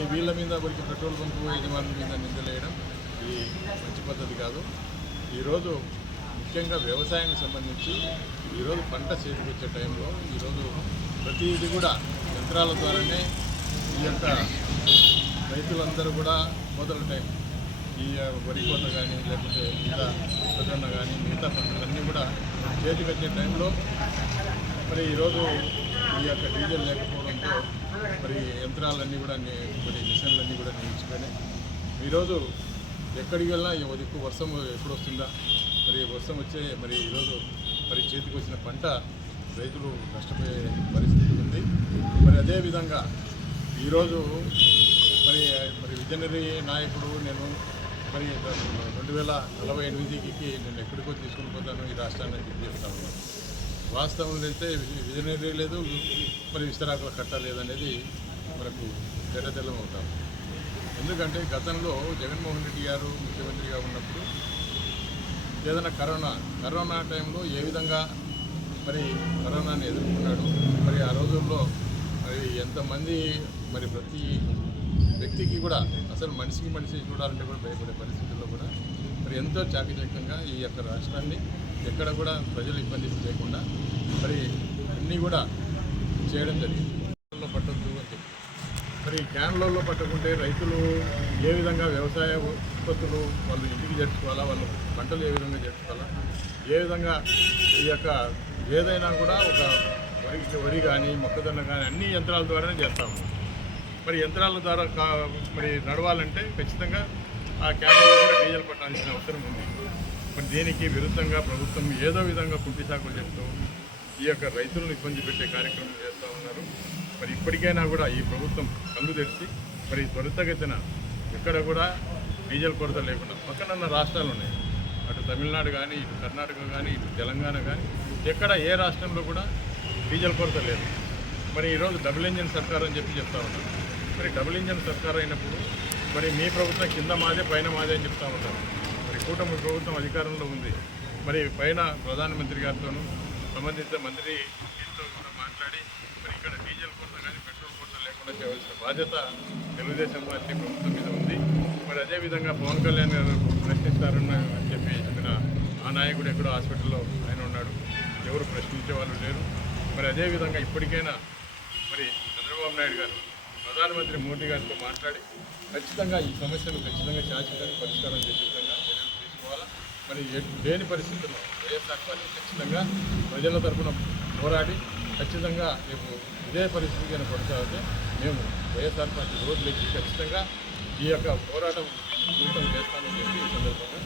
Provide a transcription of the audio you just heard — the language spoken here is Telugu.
మరి వీళ్ళ మీద వరకు పెట్రోల్ బంకు యజమానుల మీద నిందలేయడం ఇది మంచి పద్ధతి కాదు. ఈరోజు ముఖ్యంగా వ్యవసాయానికి సంబంధించి ఈరోజు పంట చేతికి వచ్చే టైంలో ఈరోజు ప్రతిదీ కూడా యంత్రాల ద్వారానే ఈ యొక్క రైతులందరూ కూడా మొదల టైం ఈ వరి కోత కానీ లేకపోతే మిగతా మొక్కజొన్న కానీ మిగతా పంటలన్నీ కూడా చేతికి వచ్చే టైంలో మరి ఈరోజు ఈ యొక్క డీజిల్ లేకపోవడంతో మరి యంత్రాలన్నీ కూడా మరి మిషన్లన్నీ కూడా నిలిచిపోయినాయి. ఈరోజు ఎక్కడికి వెళ్ళినా ఎక్కువ వర్షం ఎప్పుడు వస్తుందా, మరి వర్షం వచ్చే మరి ఈరోజు మరి చేతికి వచ్చిన పంట రైతులు నష్టపోయే పరిస్థితి ఉంది. మరి అదేవిధంగా ఈరోజు మరి మరి విజనరీ నాయకుడు నేను మరి 2048కి నేను ఎక్కడికో తీసుకుని పోతాను ఈ రాష్ట్రాన్ని చెప్తా ఉన్నాను. వాస్తవం అయితే విజనరీ లేదు, మరి విస్తరాకుల కట్ట లేదనేది మనకు తెల్లతెల్లం అవుతాం. ఎందుకంటే గతంలో జగన్మోహన్ రెడ్డి గారు ముఖ్యమంత్రిగా ఉన్నప్పుడు ఏదైనా కరోనా టైంలో ఏ విధంగా మరి కరోనాని ఎదుర్కొన్నాడు, మరి ఆ రోజుల్లో మరి ఎంతమంది మరి ప్రతి వ్యక్తికి కూడా అసలు మనిషి చూడాలంటే కూడా భయపడే పరిస్థితుల్లో కూడా మరి ఎంతో చాకచక్యంగా ఈ యొక్క రాష్ట్రాన్ని ఎక్కడ కూడా ప్రజలు ఇబ్బంది లేకుండా మరి అన్నీ కూడా చేయడం జరిగింది. పట్టొద్దు అని చెప్పి మరి క్యాన్లలో పట్టుకుంటే రైతులు ఏ విధంగా వ్యవసాయ ఉత్పత్తులు వాళ్ళు ఇంటికి చేర్చుకోవాలా, వాళ్ళు పంటలు ఏ విధంగా చేర్చుకోవాలా, ఏ విధంగా ఈ యొక్క ఏదైనా కూడా ఒక వరి కానీ మొక్కజొన్న కానీ అన్ని యంత్రాల ద్వారానే చేస్తాము. మరి యంత్రాల ద్వారా మరి నడవాలంటే ఖచ్చితంగా ఆ క్యాన్లలో కూడా డీజిల్ పట్టాల్సిన అవసరం ఉంది. మరి దీనికి విరుద్ధంగా ప్రభుత్వం ఏదో విధంగా కుంటి సాకులు చెప్తూ ఈ యొక్క రైతులను ఇబ్బంది పెట్టే కార్యక్రమం చేస్తూ ఉన్నారు. మరి ఇప్పటికైనా కూడా ఈ ప్రభుత్వం కళ్ళు తెరిచి మరి త్వరితగతిన ఎక్కడ కూడా డీజిల్ కొరత లేకుండా పక్కనున్న రాష్ట్రాలు ఉన్నాయి, అటు తమిళనాడు కానీ ఇటు కర్ణాటక కానీ ఇటు తెలంగాణ కానీ ఎక్కడ ఏ రాష్ట్రంలో కూడా డీజిల్ కొరత లేదు. మరి ఈరోజు డబుల్ ఇంజన్ సర్కార్ అని చెప్తా ఉన్నారు. మరి డబుల్ ఇంజన్ సర్కార్ అయినప్పుడు మరి మీ ప్రభుత్వం కింద మాదే పైన మాదే అని చెప్తా ఉంటారు. మరి కూటమి ప్రభుత్వం అధికారంలో ఉంది. మరి పైన ప్రధానమంత్రి గారితోనూ సంబంధిత మంత్రితో కూడా మాట్లాడి మరి ఇక్కడ డీజిల్ కొరత కానీ పెట్రోల్ కొరత లేకుండా చేయవలసిన బాధ్యత తెలుగుదేశం పార్టీ ప్రభుత్వం మీద ఉంది. మరి అదేవిధంగా పవన్ కళ్యాణ్ గారు ప్రశ్నిస్తారని చెప్పి చెప్పిన ఆ నాయకుడు ఎక్కడో హాస్పిటల్లో ఆయన ఉన్నాడు, ఎవరు ప్రశ్నించే వాళ్ళు లేరు. మరి అదేవిధంగా ఇప్పటికైనా మరి చంద్రబాబు నాయుడు గారు ప్రధానమంత్రి మోడీ గారితో మాట్లాడి ఖచ్చితంగా ఈ సమస్యను ఖచ్చితంగా శాశ్వతంగా పరిష్కారం చేసే విధంగా చర్యలు తీసుకోవాలా. మరి లేని పరిస్థితుల్లో వైఎస్ఆర్ పార్టీ ఖచ్చితంగా ప్రజల తరఫున పోరాడి ఖచ్చితంగా రేపు ఇదే పరిస్థితి కనుక కొనసాగితే మేము వైఎస్ఆర్ పార్టీ రోడ్లెక్కి ఖచ్చితంగా ఈ యొక్క పోరాటం పూర్తం చేస్తామని చెప్పి ఈ సందర్భంగా